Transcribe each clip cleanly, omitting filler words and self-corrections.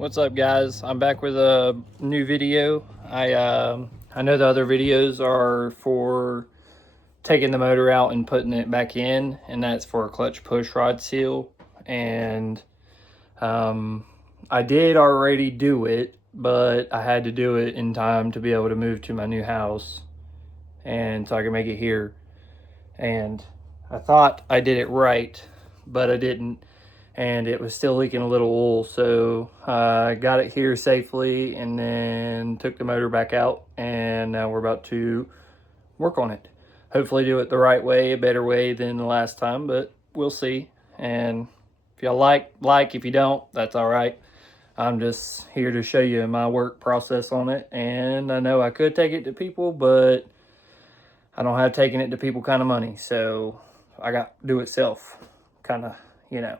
What's up, guys? I'm back with a new video. I know the other videos are for taking the motor out and putting it back in, and that's for a clutch push rod seal. And I did already do it, but I had to do it in time to be able to move to my new house, and so I can make it here. And I thought I did it right, but I didn't. And it was still leaking a little oil, so I got it here safely and then took the motor back out, and now we're about to work on it. Hopefully do it the right way, a better way than the last time, but we'll see. And if y'all like, if you don't, that's all right. I'm just here to show you my work process on it, and I know I could take it to people, but I don't have taking it to people kind of money, so I got to do it self, kind of, you know.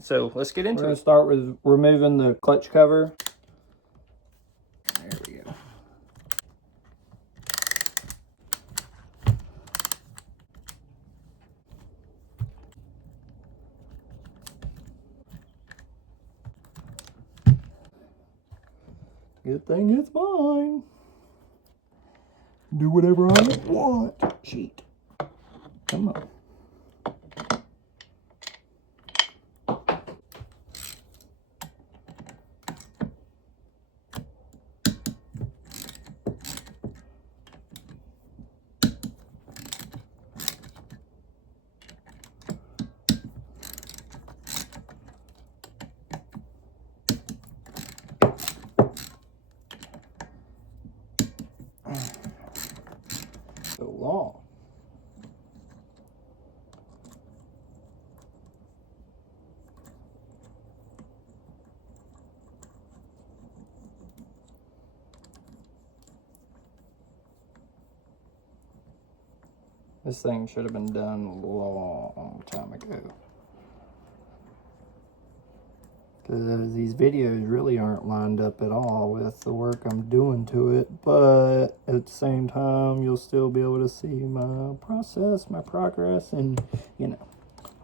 So let's get into it. We're going to start with removing the clutch cover. There we go. Good thing it's mine. Do whatever I want. Cheat. Come on. So long. This thing should have been done a long time ago. Because these videos really aren't lined up at all with the work I'm doing to it, but at the same time you'll still be able to see my process, my progress, and you know,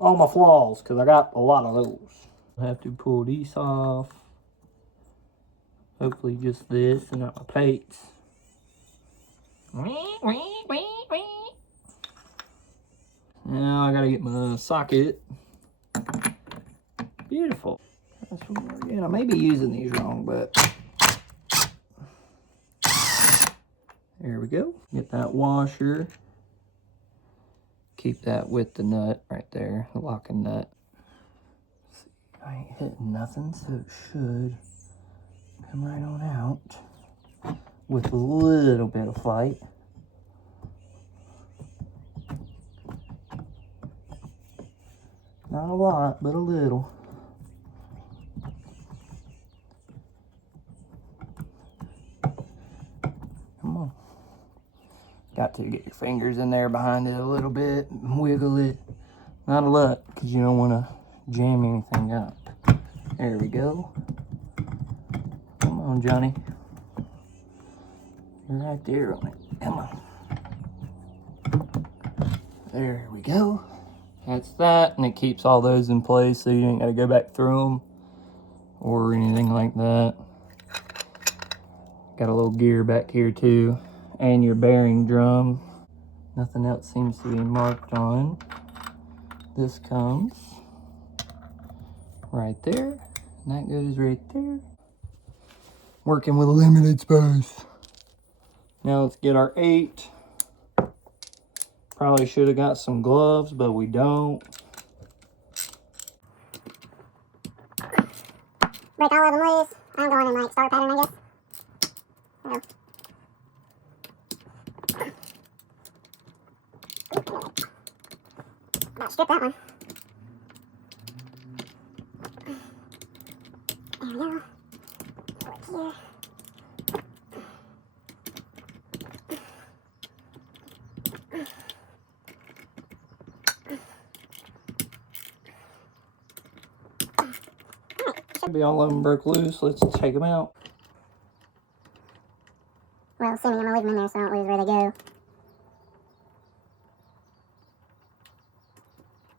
all my flaws, because I got a lot of those. I have to pull these off. Hopefully just this and not my plates. Now I gotta get my socket. Beautiful. Again, I may be using these wrong, but there we go. Get that washer. Keep that with the nut right there, the locking nut. See, I ain't hitting nothing, so it should come right on out with a little bit of flight. Not a lot, but a little. Got to get your fingers in there behind it a little bit, wiggle it. Not a lot, because you don't want to jam anything up. There we go. Come on, Johnny. You're right there on it. Come on. There we go. That's that, and it keeps all those in place so you ain't got to go back through them or anything like that. Got a little gear back here too. And your bearing drum. Nothing else seems to be marked on. This comes right there, and that goes right there. Working with a limited space. Now let's get our 8. Probably should have got some gloves, but we don't. Break all of them loose. I'm going in like star pattern, I guess. So. About strip that one. There we go. Go here. Should be all of them broke loose. Let's take them out. Well, assuming I'm gonna leave them in there so I don't lose where they go.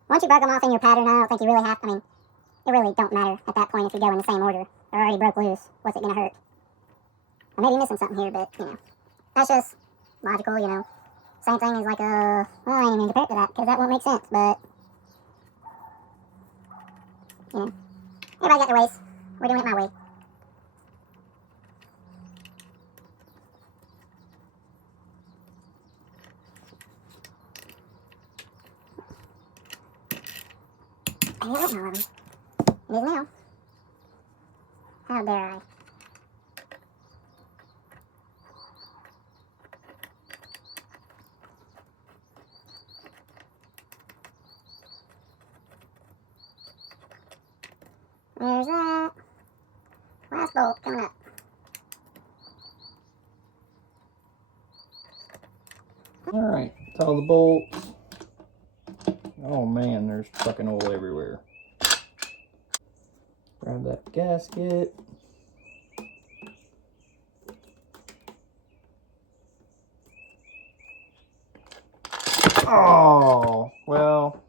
Once you break them off in your pattern, I don't think you really have, I mean, it really don't matter at that point if you go in the same order. they're already broke loose. What's it gonna hurt? I may be missing something here, but, you know, that's just logical, you know. Same thing as like a, well, I ain't even compared to that, because that won't make sense, but, you know, everybody got their ways. We're doing it my way. And it wasn't all of them. It is now. How dare I? There's that. Last bolt coming up. Alright, that's all the bolts. Oh man, there's fucking oil everywhere. Grab that gasket. Oh, well,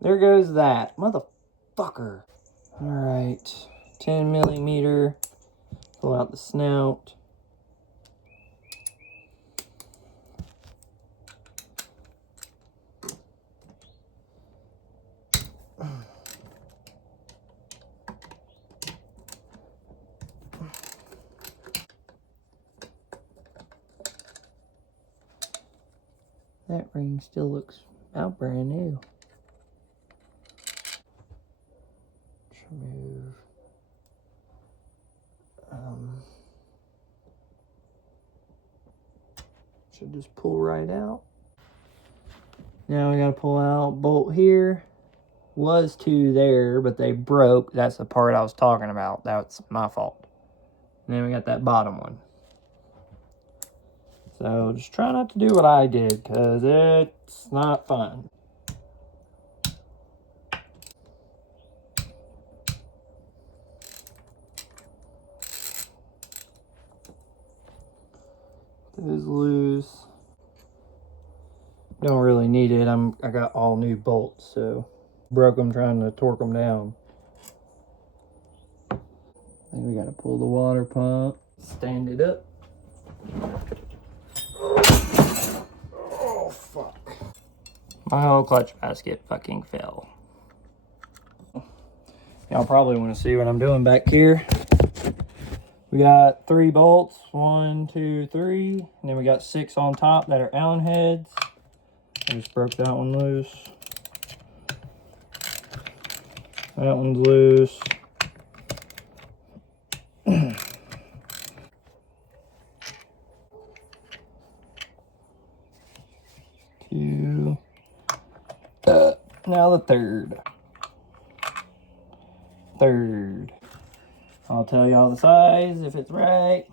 there goes that. Motherfucker. Alright, 10 millimeter. Pull out the snout. That ring still looks about brand new. Move. Should just pull right out. Now we gotta pull out bolt here. Was two there, but they broke. That's the part I was talking about. That's my fault. And then we got that bottom one. So just try not to do what I did, because it's not fun. It is loose. Don't really need it. I got all new bolts, so broke them trying to torque them down. I think we gotta pull the water pump, stand it up. Oh fuck. My whole clutch basket fucking fell. Y'all probably want to see what I'm doing back here. We got 3 bolts, 1, 2, 3, and then we got 6 on top that are Allen heads. I just broke that one loose. That one's loose. Two. Now the third. I'll tell y'all the size if it's right.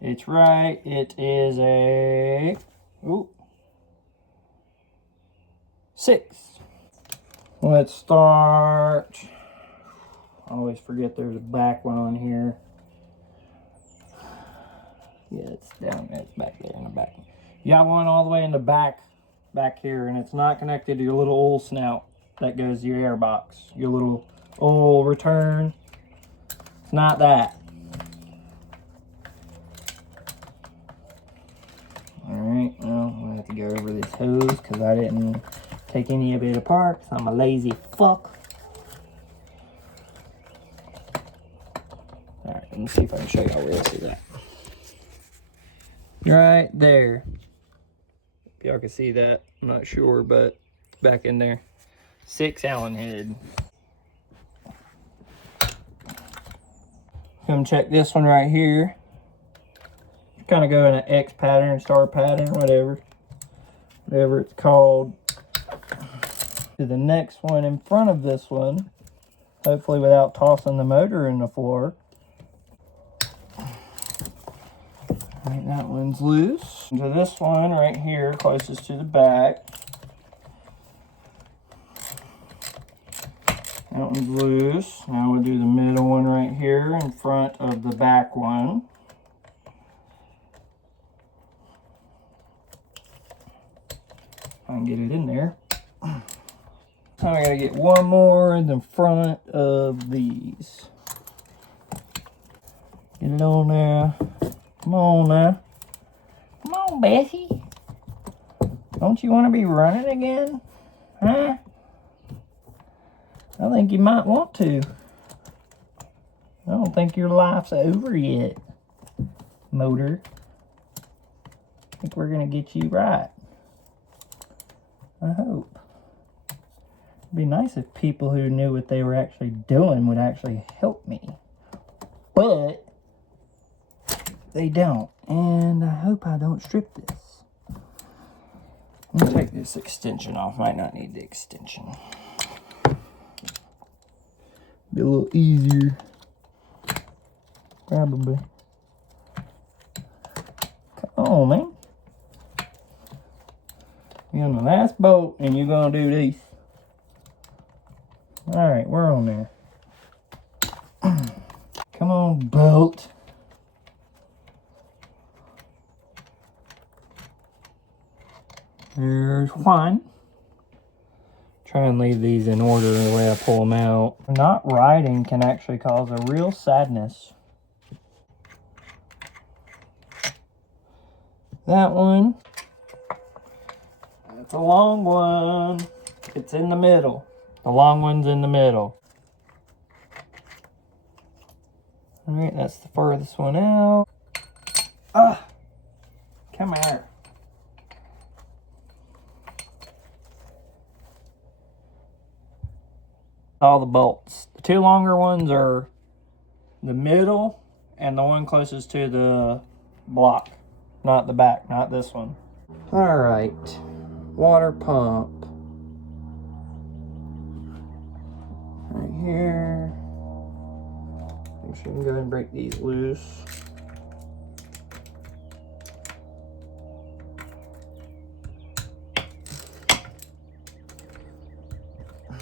It's right. It is a 6. Let's start. I always forget there's a back one on here. Yeah, it's down there. It's back there in the back. You got one all the way in the back here, and it's not connected to your little oil snout that goes to your air box. Your little oil return. It's not that. Alright, well, I'm gonna have to go over this hose because I didn't take any of it apart because I'm a lazy fuck. Alright, let me see if I can show y'all where this is at. Right there. If y'all can see that, I'm not sure, but back in there. 6 Allen head. Come check this one right here. Kind of go in an X pattern, star pattern, whatever it's called. To the next one in front of this one, hopefully without tossing the motor in the floor. Alright, that one's loose. To this one right here, closest to the back. That one's loose. Now we'll do the middle one right here in front of the back one. I can get it in there. I gotta get one more in the front of these. Get it on there. Come on now. Come on, Bessie. Don't you want to be running again? Huh? I think you might want to. I don't think your life's over yet, motor. I think we're gonna get you right. I hope. It'd be nice if people who knew what they were actually doing would actually help me. But they don't. And I hope I don't strip this. Let me take this extension off. Might not need the extension. Be a little easier. Probably. Come on, man. You're on the last bolt and you're gonna do these. Alright, we're on there. Come on, bolt. There's one. Try and leave these in order the way I pull them out. Not riding can actually cause a real sadness. That one. That's a long one. It's in the middle. The long one's in the middle. Alright, that's the furthest one out. Ah! Come here. All the bolts. The two longer ones are the middle and the one closest to the block. Not the back, not this one. Alright. Water pump. Right here. I think she can go ahead and break these loose.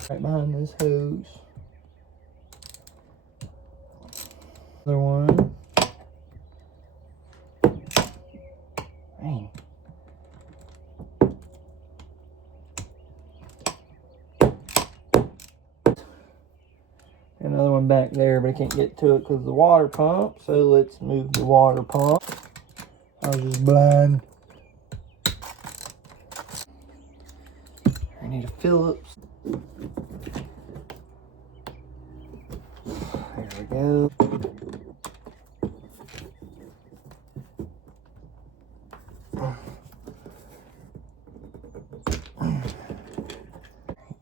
Right behind this hose. Other one. Dang. Another one back there, but I can't get to it because of the water pump. So let's move the water pump. I was just blind. I need a Phillips. There we go.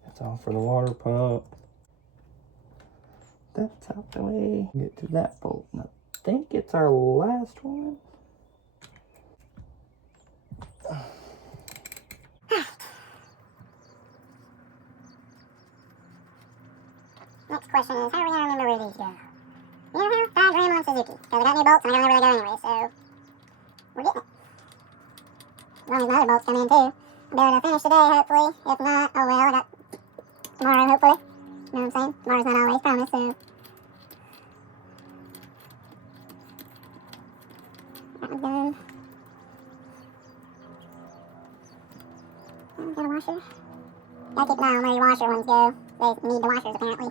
That's all for the water pump. That's out the way. Get to that bolt. And I think it's our last one. Next question is, how are we going to remember where these go? You know how? Diagram on Suzuki. Because I got new bolts and I don't know where they go anyway, so we're getting it. As long as my other bolts come in too. I'll be able to finish today, hopefully. If not, oh well, I got tomorrow, hopefully. You know what I'm saying? Tomorrow's not always promised, so. That one's done. Oh, got a washer. Gotta keep an eye on where your washer ones go. They need the washers, apparently.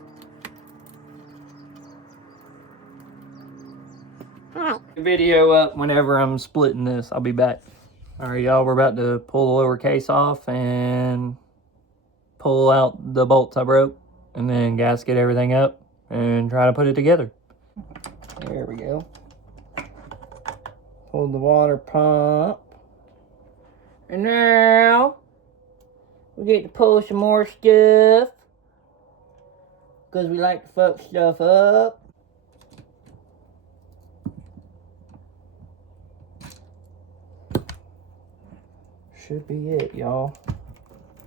Alright. Video up whenever I'm splitting this. I'll be back. Alright, y'all, we're about to pull the lower case off and pull out the bolts I broke and then gasket everything up and try to put it together. There we go. Pull the water pump. And now we get to pull some more stuff because we like to fuck stuff up. Should be it, y'all.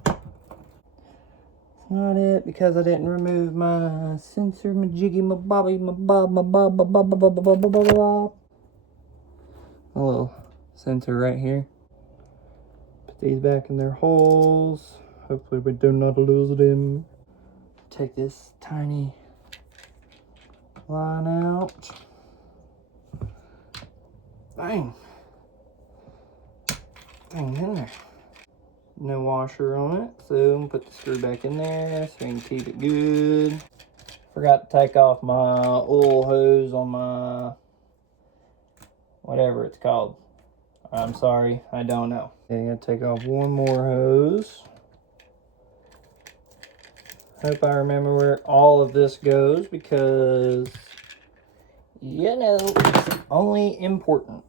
It's not it because I didn't remove my sensor, my jiggy, my bobby, my bob, my bob, my bob, my bob, my bob, my bob, my bob. A little sensor right here. Put these back in their holes. Hopefully we do not lose them. Take this tiny line out. Bang. Bang in there. no washer on it, so put the screw back in there so we can keep it good. Forgot to take off my oil hose on my whatever it's called. I'm sorry, I don't know. Okay, I'm gonna take off one more hose. Hope I remember where all of this goes because, you know, it's only important.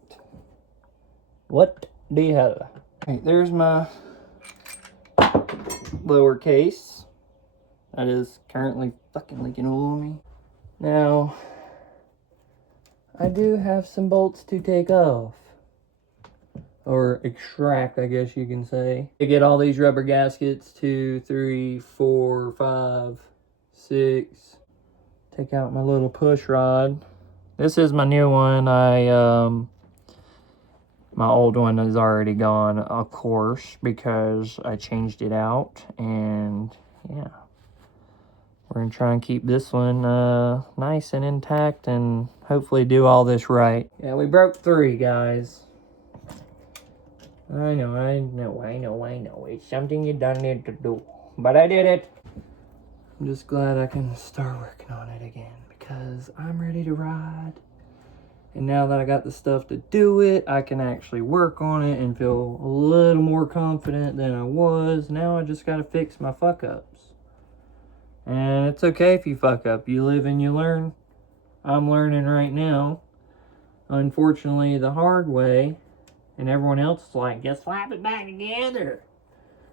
What do you have? Okay, there's my lower case. That is currently fucking leaking oil on me. Now, I do have some bolts to take off. Or extract, I guess you can say. To get all these rubber gaskets, 2, 3, 4, 5, 6. Take out my little push rod. This is my new one. My old one is already gone, of course, because I changed it out. And yeah, we're gonna try and keep this one nice and intact and hopefully do all this right. Yeah, we broke 3, guys. I know. It's something you don't need to do. But I did it. I'm just glad I can start working on it again because I'm ready to ride. And now that I got the stuff to do it, I can actually work on it and feel a little more confident than I was. Now I just gotta fix my fuck ups. And it's okay if you fuck up. You live and you learn. I'm learning right now. Unfortunately, the hard way. And everyone else is like, just slap it back together.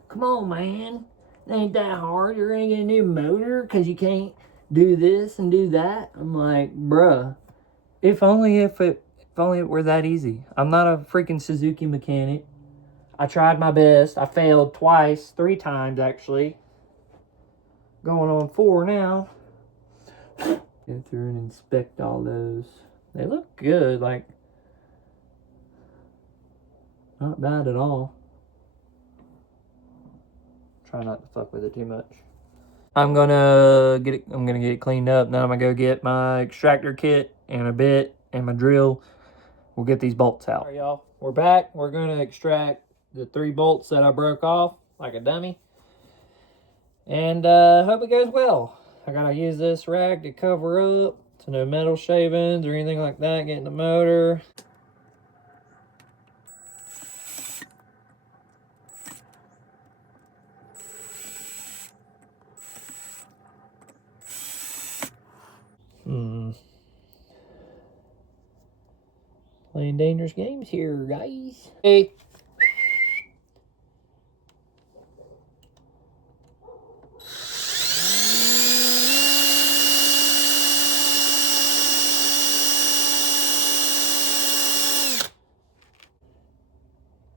Come on, man. It ain't that hard. You're gonna get a new motor because you can't do this and do that. I'm like, bruh, if only it were that easy. I'm not a freaking Suzuki mechanic. I tried my best. I failed twice, 3 times actually. Going on 4 now. Go through and inspect all those. They look good, like, not bad at all. Try not to fuck with it too much. I'm gonna get it cleaned up. Then I'm gonna go get my extractor kit and a bit and my drill. We'll get these bolts out. All right, y'all. We're back. We're gonna extract the 3 bolts that I broke off like a dummy. And hope it goes well. I gotta use this rag to cover up so no metal shavings or anything like that get in the motor. Playing dangerous games here, guys. Hey.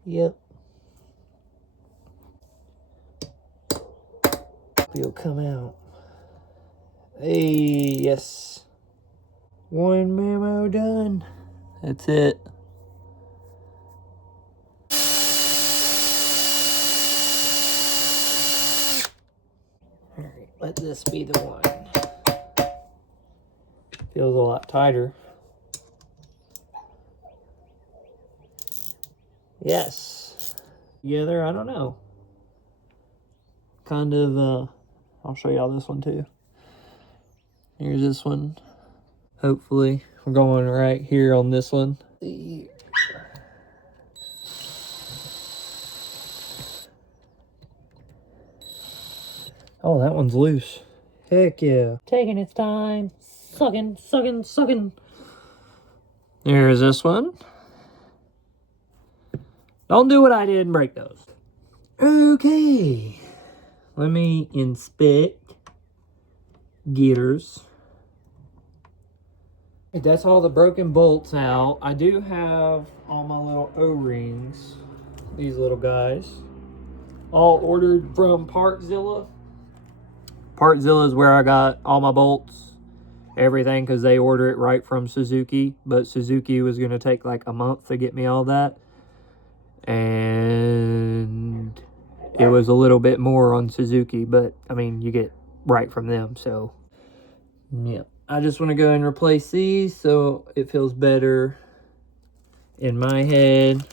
Yep. He'll come out. Hey, yes. 1 memo done. That's it. Alright, let this be the one. Feels a lot tighter. Yes. Together, I don't know. Kind of, I'll show y'all this one too. Here's this one. Hopefully, we're going right here on this one. Oh, that one's loose. Heck yeah. Taking its time. Sucking. There's this one. Don't do what I did and break those. Okay. Let me inspect gears. That's all the broken bolts out. I do have all my little O-rings. These little guys. All ordered from Partzilla. Partzilla is where I got all my bolts. Everything, because they order it right from Suzuki. But Suzuki was going to take like a month to get me all that. And it was a little bit more on Suzuki. But, I mean, you get right from them. So, yeah. I just want to go and replace these so it feels better in my head.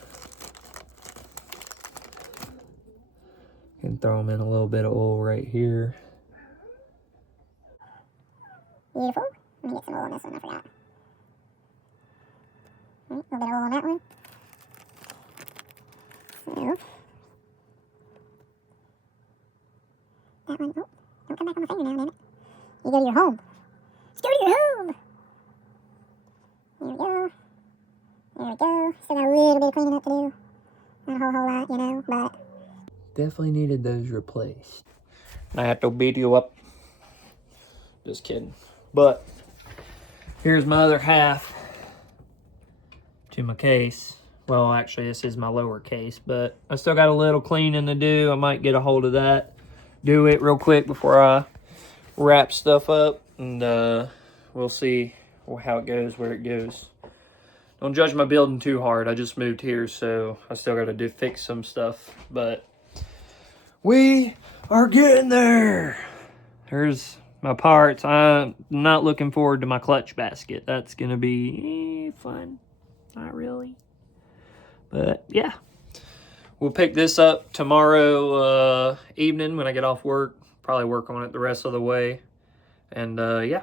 And throw them in a little bit of oil right here. Beautiful. Let me get some oil on this one, I forgot. A little bit of oil on that one. So, that one, oh, don't come back on my finger now, damn it. You go to your home. Just go to your home! There we go. There we go. Still got a little bit of cleaning up to do. Not a whole lot, you know, but... Definitely needed those replaced. I have to beat you up. Just kidding. But here's my other half to my case. Well, actually, this is my lower case, but I still got a little cleaning to do. I might get a hold of that. Do it real quick before I wrap stuff up, and we'll see how it goes, where it goes. Don't judge my building too hard. I just moved here, so I still got to fix some stuff, but we are getting there. There's my parts. I'm not looking forward to my clutch basket. That's gonna be fun. Not really, but yeah. We'll pick this up tomorrow evening when I get off work. Probably work on it the rest of the way. And yeah,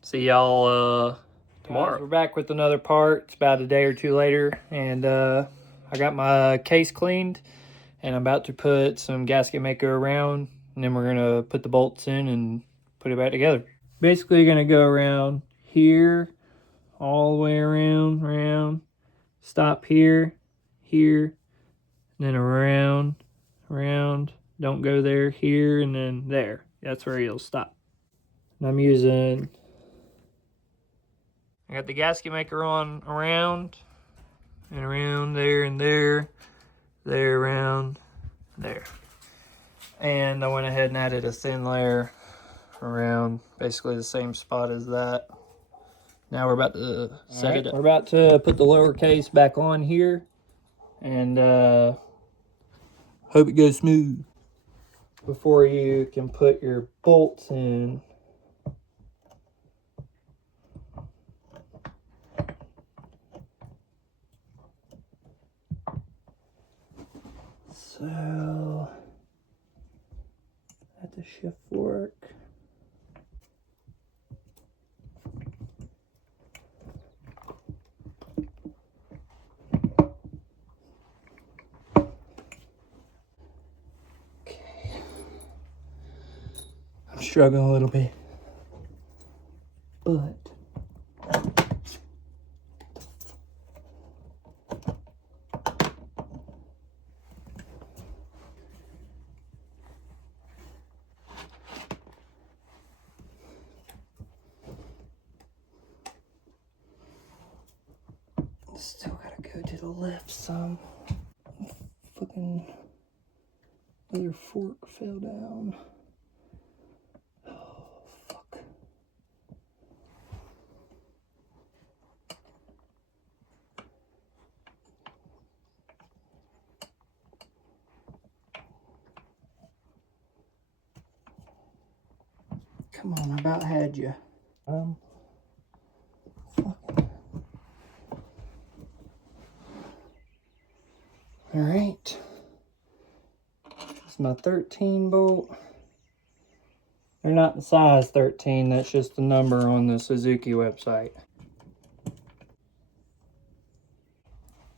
see y'all tomorrow. Guys, we're back with another part. It's about a day or two later, and I got my case cleaned, and I'm about to put some gasket maker around, and then we're gonna put the bolts in and put it back together. Basically, gonna go around here, all the way around, stop here, here, then around, don't go there, here, and then there. That's where you'll stop. And I'm using, I got the gasket maker on around, and around there, and there, around, there. And I went ahead and added a thin layer around basically the same spot as that. Now we're about to set it up. We're about to put the lower case back on here, and hope it goes smooth. Before you can put your bolts in, so at the shift fork. I'm struggling a little bit, but still gotta go to the left some. Fucking other fork fell down. Oh, fuck. Come on, I about had you. Fucking. All right. It's my 13 bolt. They're not the size 13, that's just the number on the Suzuki website.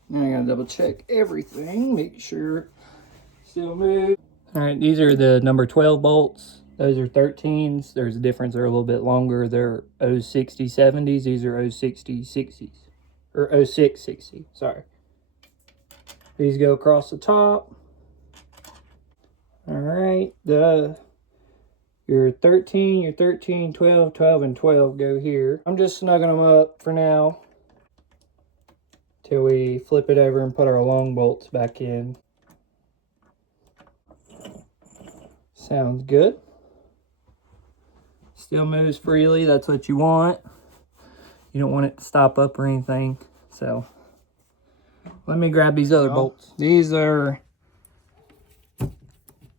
Now I gotta double check everything, make sure still move. All right, these are the number 12 bolts. Those are 13s. There's a difference, they're a little bit longer. They're 060 70s, these are 060 60s. Or 06 60, sorry. These go across the top. All right, your 13, 12, 12, and 12 go here. I'm just snugging them up for now till we flip it over and put our long bolts back in. Sounds good. Still moves freely, that's what you want. You don't want it to stop up or anything. So let me grab these other bolts.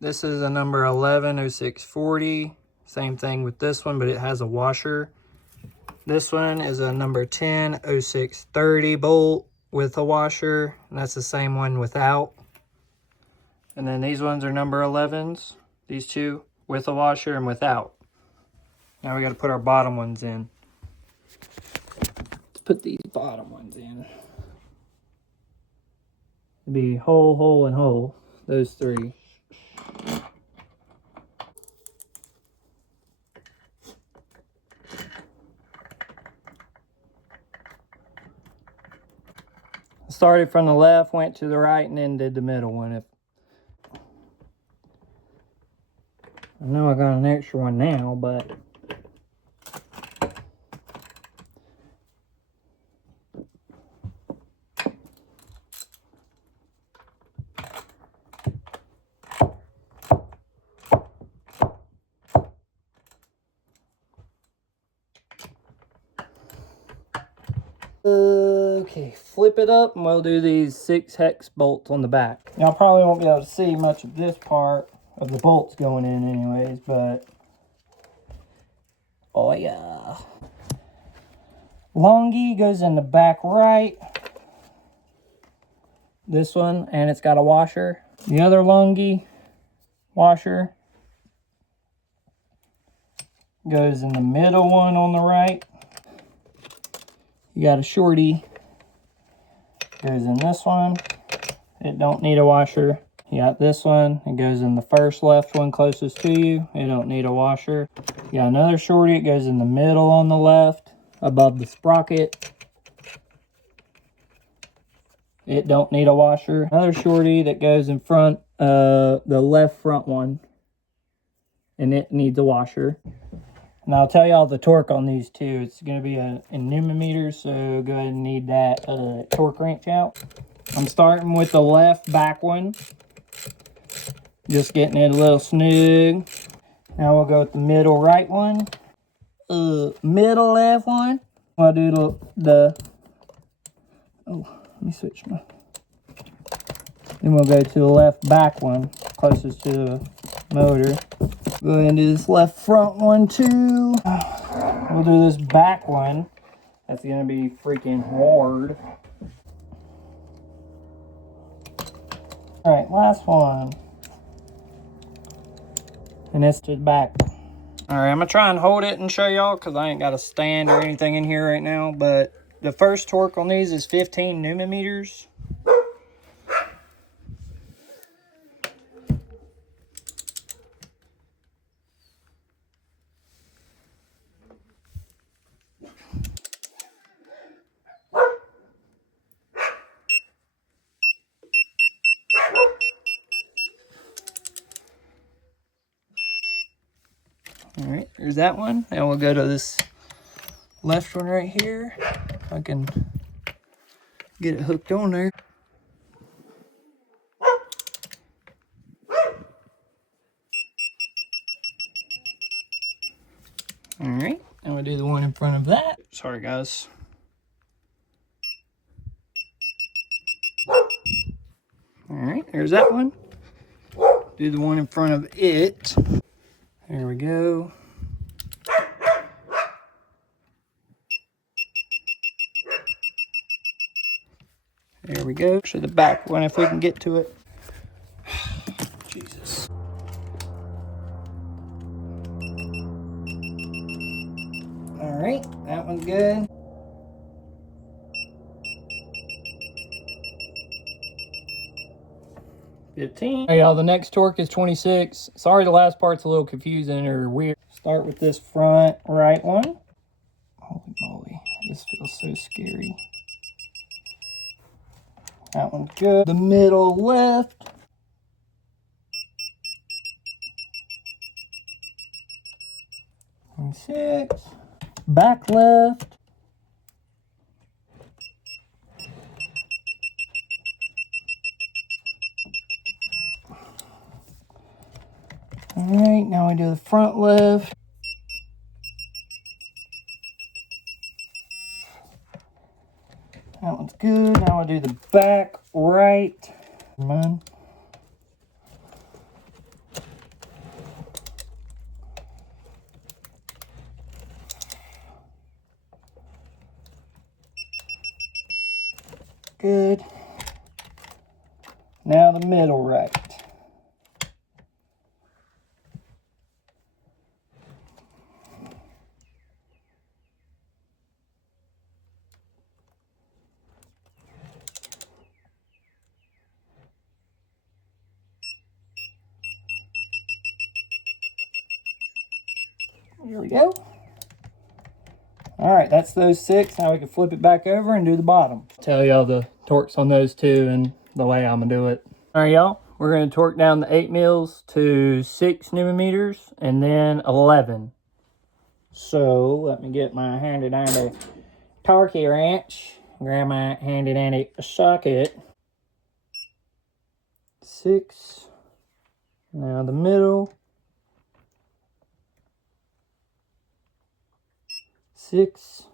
This is a number 11 0640. Same thing with this one, but it has a washer. This one is a number 10 0630 bolt with a washer, and that's the same one without. And then these ones are number 11s. These two, with a washer and without. Now we got to put our bottom ones in. Let's put these bottom ones in. It'd be hole, hole, and hole. Those three. I started from the left, went to the right, and then did the middle one. I know I got an extra one now, but okay, flip it up and we'll do these 6 hex bolts on the back. Y'all probably won't be able to see much of this part of the bolts going in anyways, but oh yeah. Longy goes in the back right. This one, and it's got a washer. The other longy washer goes in the middle one on the right. You got a shorty, goes in this one. It don't need a washer. You got this one, it goes in the first left one closest to you. It don't need a washer. You got another shorty, it goes in the middle on the left, above the sprocket. It don't need a washer. Another shorty that goes in front, the left front one, and it needs a washer. And I'll tell y'all the torque on these two. It's going to be in Newton meters, so go ahead and need that torque wrench out. I'm starting with the left back one. Just getting it a little snug. Now we'll go with the middle right one. Middle left one. I'll do oh, let me switch my... Then we'll go to the left back one, closest to the motor. Go ahead and do this left front one too. We'll do this back one. That's gonna be freaking hard. All right, last one. And it's to the back. All right, I'm gonna try and hold it and show y'all because I ain't got a stand or anything in here right now. But the first torque on these is 15 Newton meters. All right, there's that one. Now we'll go to this left one right here. If I can get it hooked on there. All right, and we'll do the one in front of that. Sorry, guys. All right, there's that one. Do the one in front of it. There we go. There we go. To the back one if we can get to it. Jesus. All right, that one's good. Hey y'all, the next torque is 26. Sorry the last part's a little confusing or weird. Start with this front right one. Holy moly, this feels so scary. That one's good. The middle left. And 6. Back left. All right, now we do the front left. That one's good. Now I'll do the back right. Come on. Good. Now the middle right. Here we go. All right, that's those 6. Now we can flip it back over and do the bottom. Tell y'all the torques on those 2 and the way I'm gonna do it. All right, y'all, we're gonna torque down the 8 mils to 6 Newton meters and then 11. So let me get my handy dandy torque wrench. Grab my handy dandy socket. 6. Now the middle. 6.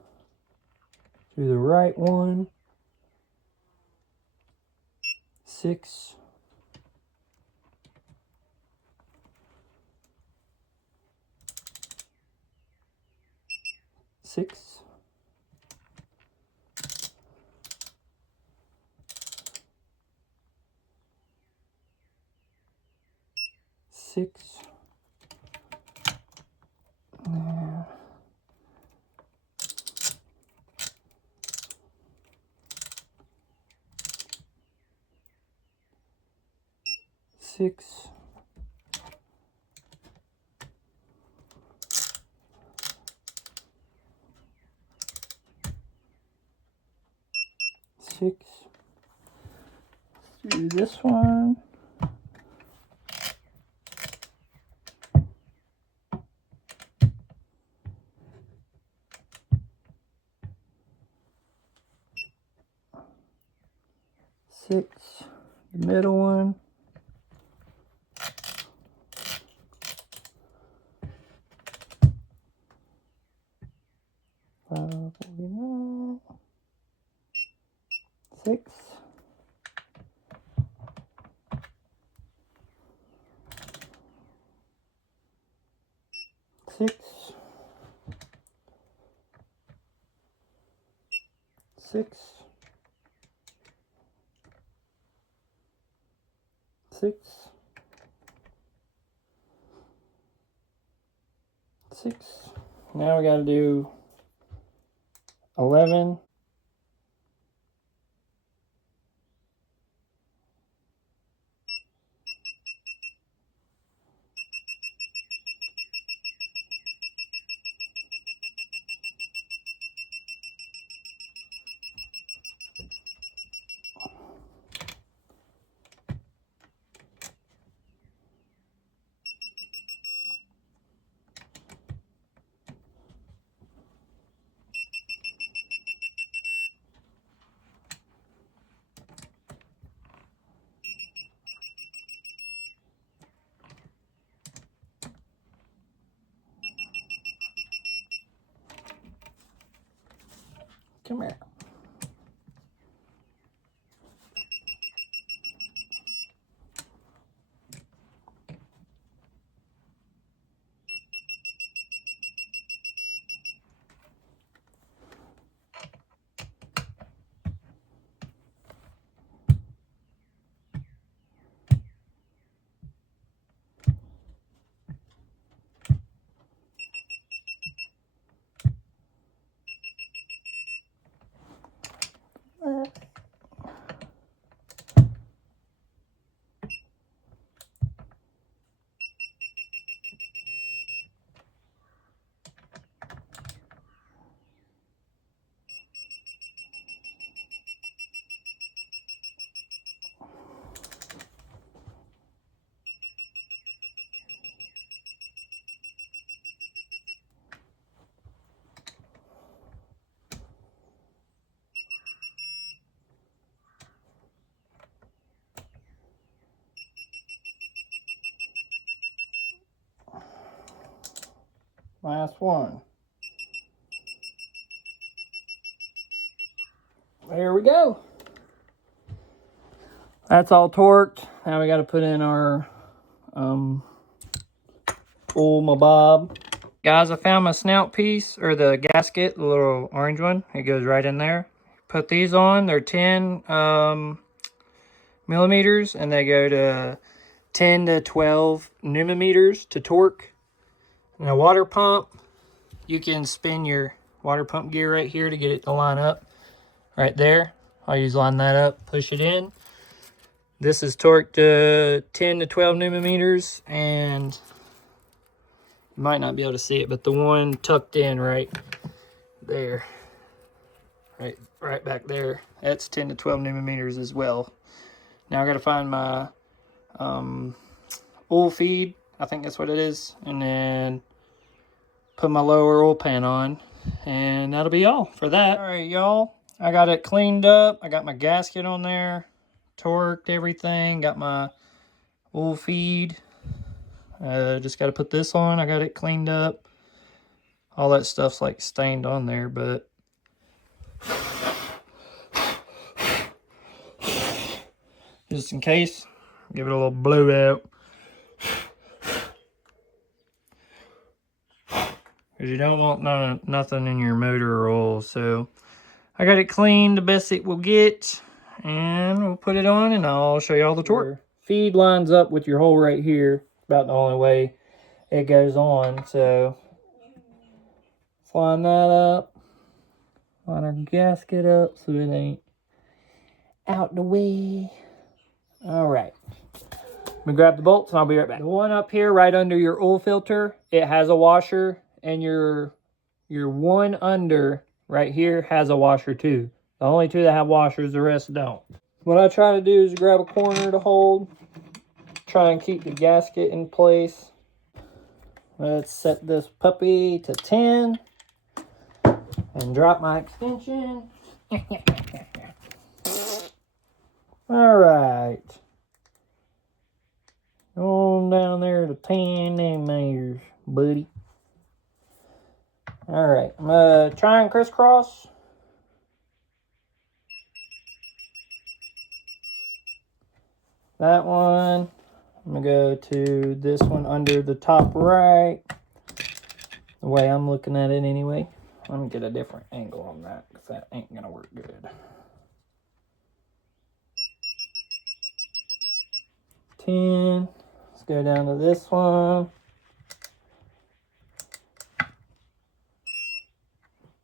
To the right one. 6. 6. 6. 6. 6. Let's do this one. 6. The middle one. 549. 6. 6. 6. 6. 6. Now we got to do 11. Come here. Last one. There we go. That's all torqued. Now we got to put in our pull my bob. Guys, I found my snout piece, or the gasket, the little orange one. It goes right in there. Put these on. They're 10 millimeters, and they go to 10 to 12 Newton meters to torque. And a water pump, you can spin your water pump gear right here to get it to line up. Right there. I'll use line that up, push it in. This is torqued to 10 to 12 Newton meters, and You might not be able to see it, but the one tucked in right there, right back there, that's 10 to 12 newton meters as well. Now I got to find my oil feed, I think that's what it is, and then put my lower oil pan on, and that'll be all for that. All right, y'all, I got it cleaned up. I got my gasket on there, torqued everything, got my oil feed. Just got to put this on. I got it cleaned up. All that stuff's like stained on there, but just in case, give it a little blowout. Because you don't want nothing in your motor or oil. So I got it cleaned the best it will get, and we'll put it on and I'll show you all the torque. Feed lines up with your hole right here. About the only way it goes on. So let's line that up. Line our gasket up so it ain't out the way. All right. Let me grab the bolts and I'll be right back. The one up here right under your oil filter, it has a washer, and your one under right here has a washer too. The only two that have washers, the rest don't. What I try to do is grab a corner to hold, try and keep the gasket in place. Let's set this puppy to 10 and drop my extension. All right. On down there to 10 millimeters, buddy. All right, I'm gonna try and crisscross. That one. I'm gonna go to this one under the top right. The way I'm looking at it anyway. Let me get a different angle on that because that ain't gonna work good. 10. Let's go down to this one.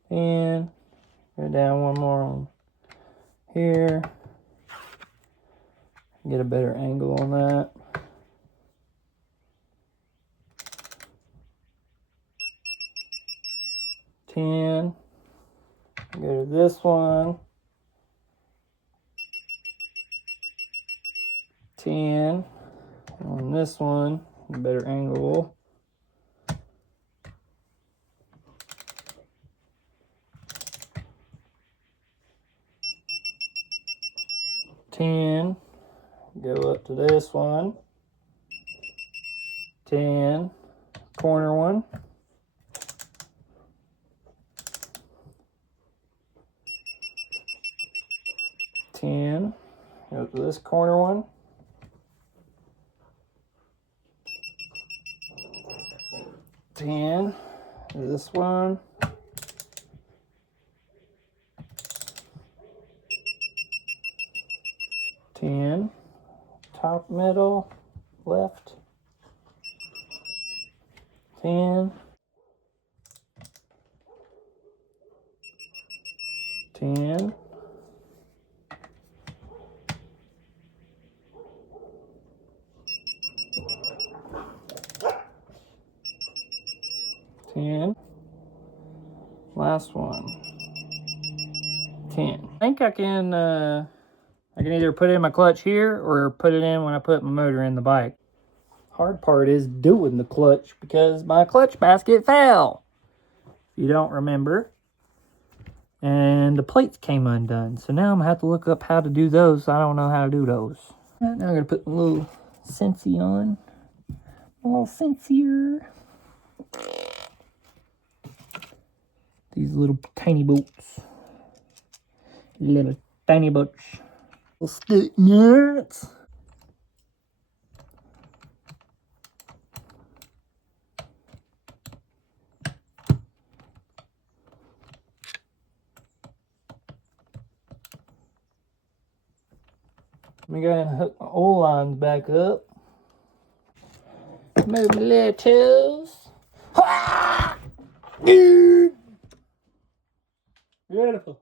10. Go down one more on here. Get a better angle on that. 10. Go to this one. 10. On this one, a better angle. 10. Go up to this one. 10. Corner one. 10. Go up to this corner one. 10. This one. 10. Top, middle, left. 10. 10. 10. Last one. 10. I think I can either put it in my clutch here or put it in when I put my motor in the bike. Hard part is doing the clutch because my clutch basket fell, if you don't remember. And the plates came undone. So now I'm gonna have to look up how to do those. I don't know how to do those. Now I'm gonna put a little Sensi on. A little Sensier. These little tiny bolts. Little tiny bolts. Little stick nuts. Let me go ahead and hook my oil lines back up. Move my little toes. Beautiful.